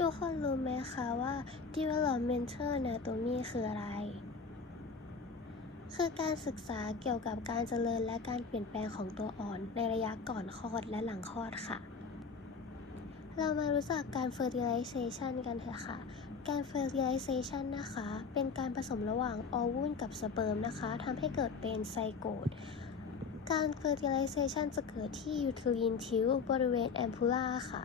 ทุกคนรู้ไหมคะว่า development anatomy คืออะไร คือการศึกษาเกี่ยวกับการเจริญและการเปลี่ยนแปลงของตัวอ่อน ในระยะก่อนคลอดและหลังคลอดค่ะ เรามารู้จักการ fertilization กันเถอะค่ะ การ fertilization นะคะ เป็นการผสมระหว่างออวูลกับสเปิร์มนะคะทำให้เกิดเป็นไซโกตการ fertilization จะเกิดที่ uterine tube บริเวณ ampulla ค่ะ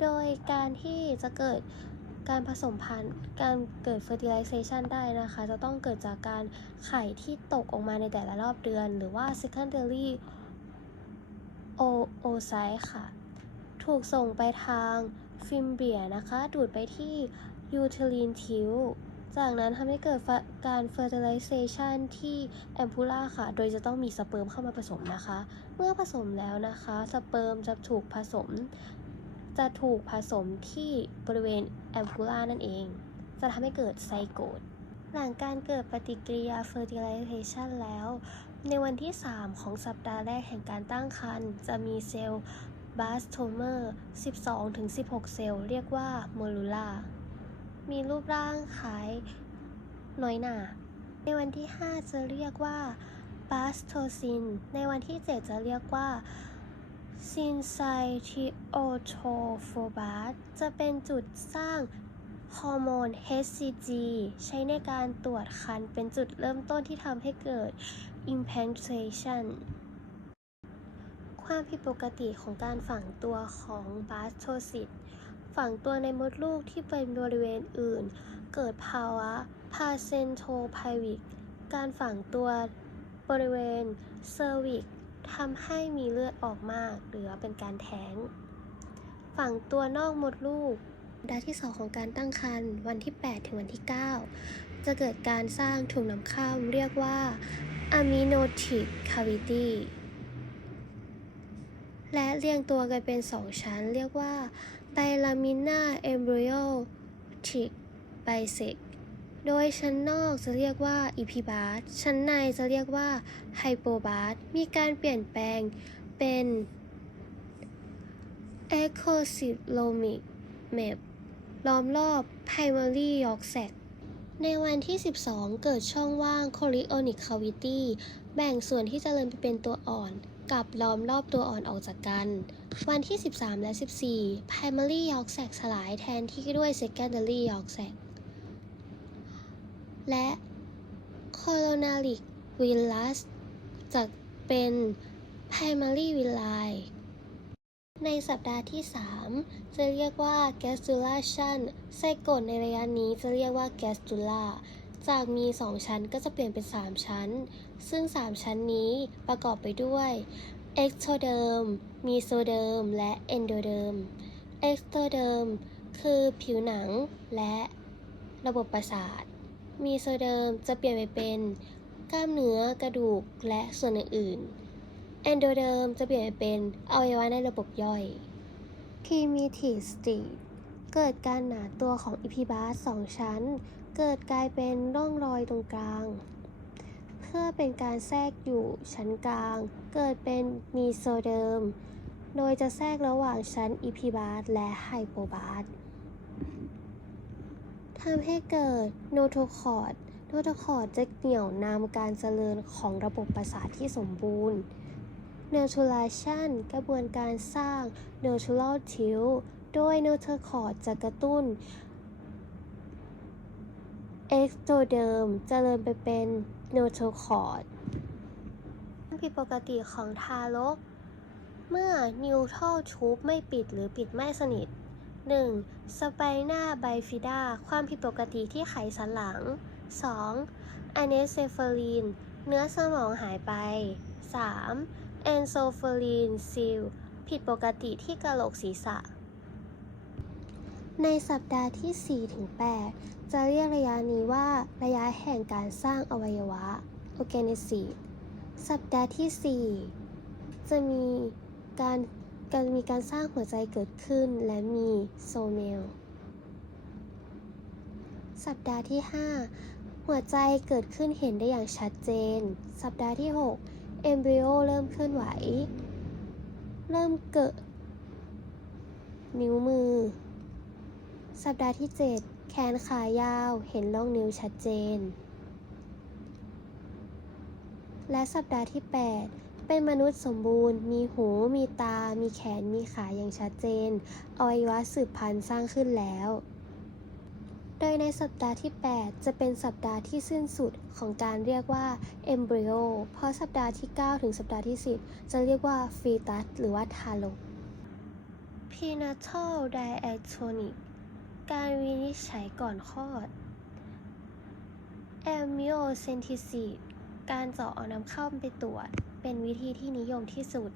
โดยการที่จะเกิดการผสมพันธุ์ การเกิด fertilization ได้นะคะ จะต้องเกิดจากการไข่ที่ตกออกมาในแต่ละรอบเดือน หรือว่า secondary oocyte ค่ะ ถูกส่งไปทางฟิมเบียนะคะ ดูดไปที่ uterine tube จากนั้นทำให้เกิดการ fertilization ที่ ampulla ค่ะ โดยจะต้องมีสเปิร์มเข้ามาผสมนะคะ เมื่อผสมแล้วนะคะ สเปิร์มจะถูกผสม จะถูกผสมที่บริเวณ ampulla นั่นเอง จะทำให้เกิดไซโกตหลังการเกิดปฏิกิริยา fertilization แล้ว ในวันที่ 3 ของสัปดาห์แรกแห่งการตั้งครรภ์จะมีเซลล์ blastomer 12-16 เซลล์เรียกว่า morula มีรูปร่างคล้ายน้อยหนาในวันที่ 5 จะเรียกว่า blastocyst ในวันที่ 7 จะเรียกว่า syncytiotrophoblast จะเป็นจุดสร้างฮอร์โมน HCG ใช้ในการตรวจคันเป็นจุดเริ่มต้นที่ทำให้เกิด implantation ความผิดปกติของการฝังตัวของ blastocyst ฝังตัวในมดลูกที่เป็นบริเวณอื่น เกิดภาวะ placentopelvic การฝังตัวบริเวณเซอร์วิก ทำให้มีเลือดออกมากหรือเป็นการแท้ง ฝังตัวนอกมดลูกดาที่2ของการตั้งครรภ์วันที่ 8 ถึงวันที่ 9 จะเกิดการสร้างถุงน้ำข้ามเรียกว่า amniotic cavity และเรียงตัวกันเป็น 2 ชั้นเรียกว่า bilaminar embryonic b i s e c โดยชั้นนอกจะเรียกว่า epibast ชั้นในจะเรียกว่า hypobast มีการเปลี่ยนแปลงเป็น ectocotylomic map ล้อมรอบ primary yolk sac ในวันที่ 12 เกิดช่องว่าง chorionic cavity แบ่งส่วนที่เจริญไปเป็นตัวอ่อนกับล้อมรอบตัวอ่อนออกจากกัน วันที่ 13 และ 14 primary yolk sac สลายแทนที่ด้วย secondary yolk sac และ coronary villus จะเป็น primary villi ในสัปดาห์ที่ 3 จะเรียกว่า gastrulation ไส้กรดในระยะนี้จะเรียกว่า gastrula จากมี 2 ชั้นก็จะเปลี่ยนเป็น 3 ชั้น ซึ่ง 3 ชั้นนี้ประกอบไปด้วย ectoderm mesoderm และ endoderm ectoderm คือผิวหนังและระบบประสาท mesoderm จะเปลี่ยนไปเป็น กล้ามเนื้อกระดูกและส่วนอื่นๆ endoderm จะเปลี่ยนไปเป็นอวัยวะในระบบย่อย primitive stage เกิดการหนาตัวของ epibast สองชั้น เกิดกลายเป็นร่องรอยตรงกลาง เพื่อเป็นการแทรกอยู่ชั้นกลาง เกิดเป็นมีโซเดิม โดยจะแทรกระหว่างชั้นอีพีบาสและไฮโปบาส ทำให้เกิดโนโทคอร์ด โนโทคอร์ดจะเหนี่ยวนำการเจริญของระบบประสาทที่สมบูรณ์ Neutralization กระบวนการสร้าง Neutral tube โดย n e u t r a c o r d จะกระตุ้น ectoderm เจริญไปเป็น neutral cord ผิดปกติของทารก เมื่อ neutral tube ไม่ปิดหรือปิดไม่สนิท 1. spina bifida ความผิดปกติที่ไขสันหลัง 2. anencephaline เนื้อสมองหายไป 3. encephaline seal ผิดปกติที่กะโหลกศีรษะ ในสัปดาห์ที่ 4-8 จะเรียกระยะนี้ว่าระยะแห่งการสร้างอวัยวะ Organesis สัปดาห์ที่ 4 จะมีการ การมีการสร้างหัวใจเกิดขึ้นและมีโซเมล สัปดาห์ที่ 5 หัวใจเกิดขึ้นเห็นได้อย่างชัดเจน สัปดาห์ที่ 6 เอมบริโอเริ่มเคลื่อนไหว เริ่มเกิด นิ้วมือ สัปดาห์ที่ 7 แขนขายาวเห็นร่องนิ้วชัดเจน และสัปดาห์ที่ 8 เป็นมนุษย์สมบูรณ์ มีหู มีตา มีแขน มีขาอย่างชัดเจน อวัยวะสืบพันธุ์สร้างขึ้นแล้ว โดยในสัปดาห์ที่ 8 จะเป็นสัปดาห์ที่สิ้นสุดของการเรียกว่า embryo เพราะสัปดาห์ที่ 9 ถึงสัปดาห์ที่ 10 จะเรียกว่า fetus หรือว่าทารก prenatal diagnostic การวินิจฉัยก่อนคลอด amniocentesis การเจาะเอาน้ำเข้าไปตรวจ เป็นวิธีที่นิยมที่สุด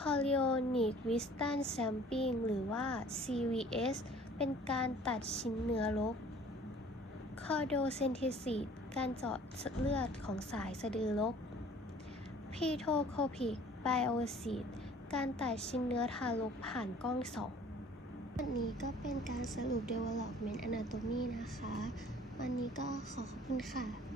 chorionic vistance sampling หรือว่า CVS เป็นการตัดชิ้นเนื้อรก chordocentesis การเจาะเลือดของสายสะดือรก p e t o c o p i c biopsy การตัดชิ้นเนื้อทารกผ่านกล้องสองวันนี้ก็เป็นการสรุป development anatomy นะคะ วันนี้ก็ขอขอบคุณค่ะ